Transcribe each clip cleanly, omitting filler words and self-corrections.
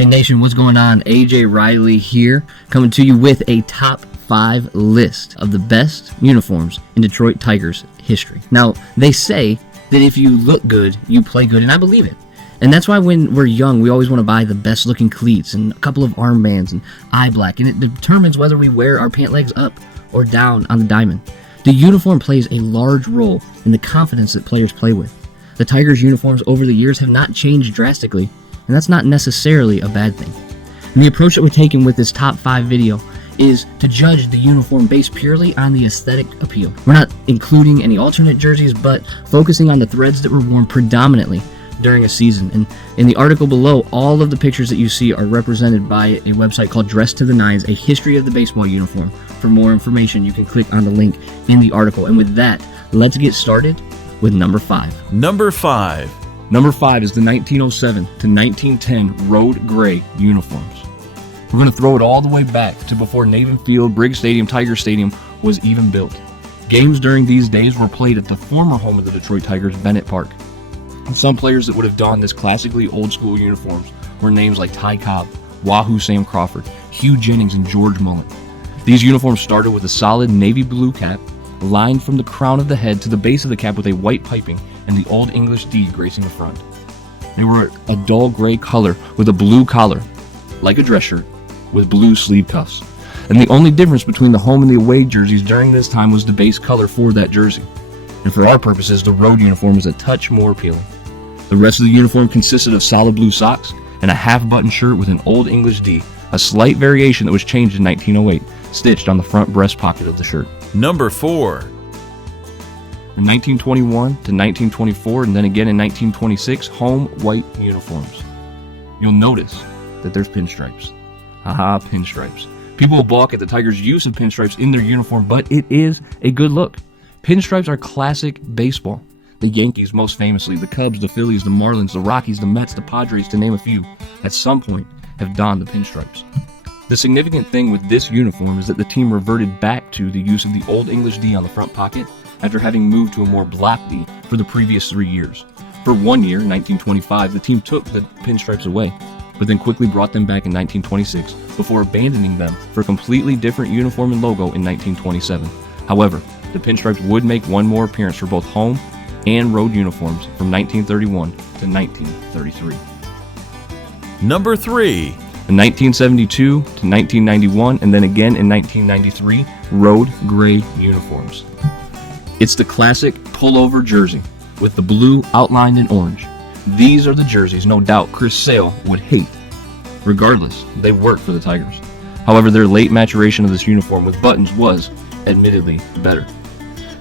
Hey Nation, what's going on? AJ Riley here, coming to you with a top 5 list of the best uniforms in Detroit Tigers history. Now, they say that if you look good, you play good, and I believe it. And that's why when we're young, we always want to buy the best looking cleats and a couple of armbands and eye black, and it determines whether we wear our pant legs up or down on the diamond. The uniform plays a large role in the confidence that players play with. The Tigers' uniforms over the years have not changed drastically, and that's not necessarily a bad thing. And the approach that we're taking with this top 5 video is to judge the uniform based purely on the aesthetic appeal. We're not including any alternate jerseys, but focusing on the threads that were worn predominantly during a season. And in the article below, all of the pictures that you see are represented by a website called Dress to the Nines, a history of the baseball uniform. For more information, you can click on the link in the article. And with that, let's get started with number 5. Number 5. Number 5 is the 1907 to 1910 Road Gray uniforms. We're going to throw it all the way back to before Navin Field, Briggs Stadium, Tiger Stadium was even built. Games during these days were played at the former home of the Detroit Tigers, Bennett Park. And some players that would have donned this classically old school uniforms were names like Ty Cobb, Wahoo Sam Crawford, Hugh Jennings, and George Mullen. These uniforms started with a solid navy blue cap, lined from the crown of the head to the base of the cap with a white piping and the Old English D gracing the front. They were a dull gray color with a blue collar, like a dress shirt, with blue sleeve cuffs. And the only difference between the home and the away jerseys during this time was the base color for that jersey. And for our purposes, the road uniform was a touch more appealing. The rest of the uniform consisted of solid blue socks and a half-button shirt with an Old English D, a slight variation that was changed in 1908, stitched on the front breast pocket of the shirt. Number 4. In 1921 to 1924, and then again in 1926, home white uniforms. You'll notice that there's pinstripes. Haha, pinstripes. People will balk at the Tigers' use of pinstripes in their uniform, but it is a good look. Pinstripes are classic baseball. The Yankees, most famously, the Cubs, the Phillies, the Marlins, the Rockies, the Mets, the Padres, to name a few, at some point have donned the pinstripes. The significant thing with this uniform is that the team reverted back to the use of the Old English D on the front pocket after having moved to a more black D for the previous 3 years. For 1 year, 1925, the team took the pinstripes away, but then quickly brought them back in 1926 before abandoning them for a completely different uniform and logo in 1927. However, the pinstripes would make one more appearance for both home and road uniforms from 1931 to 1933. Number 3. In 1972 to 1991, and then again in 1993, road gray uniforms. It's the classic pullover jersey with the blue outlined in orange. These are the jerseys no doubt Chris Sale would hate. Regardless, they worked for the Tigers. However, their late maturation of this uniform with buttons was, admittedly, better.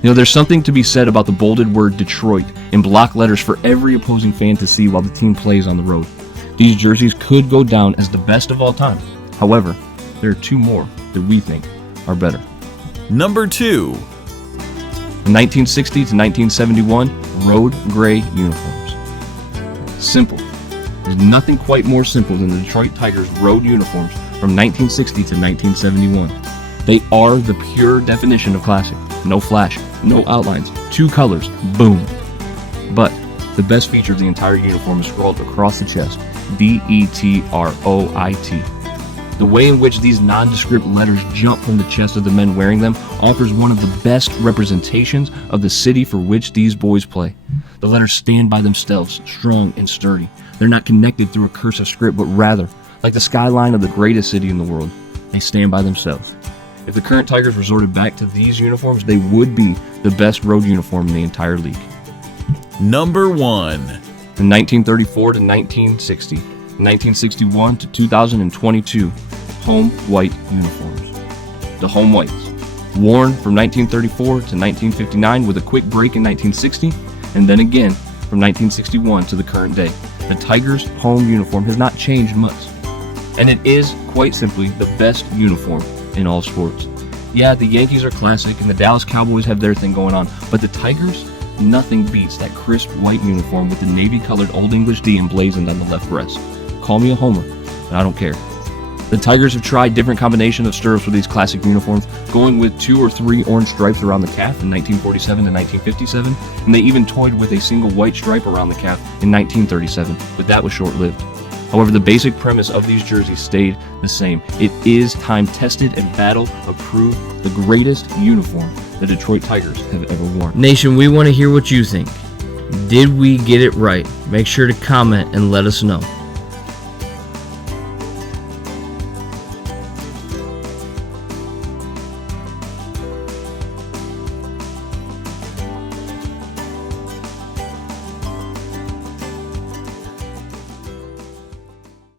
You know, there's something to be said about the bolded word Detroit in block letters for every opposing fan to see while the team plays on the road. These jerseys could go down as the best of all time. However, there are 2 more that we think are better. Number 2. In 1960 to 1971, road gray uniforms. Simple. There's nothing quite more simple than the Detroit Tigers road uniforms from 1960 to 1971. They are the pure definition of classic. No flash, no outlines, 2 colors, boom. But the best feature of the entire uniform is scrawled across the chest, Detroit. The way in which these nondescript letters jump from the chest of the men wearing them offers one of the best representations of the city for which these boys play. The letters stand by themselves, strong and sturdy. They're not connected through a cursive script, but rather, like the skyline of the greatest city in the world, they stand by themselves. If the current Tigers resorted back to these uniforms, they would be the best road uniform in the entire league. Number 1. From 1934 to 1960, 1961 to 2022, home white uniforms. The home whites, worn from 1934 to 1959 with a quick break in 1960, and then again from 1961 to the current day. The Tigers' home uniform has not changed much, and it is, quite simply, the best uniform in all sports. Yeah, the Yankees are classic, and the Dallas Cowboys have their thing going on, but the Tigers, nothing beats that crisp white uniform with the navy-colored Old English D emblazoned on the left breast. Call me a homer, but I don't care. The Tigers have tried different combinations of stirrups with these classic uniforms, going with 2 or 3 orange stripes around the calf in 1947 to 1957, and they even toyed with a single white stripe around the calf in 1937, but that was short-lived. However, the basic premise of these jerseys stayed the same. It is time-tested and battle-approved, the greatest uniform the Detroit Tigers have ever worn. Nation, we want to hear what you think. Did we get it right? Make sure to comment and let us know.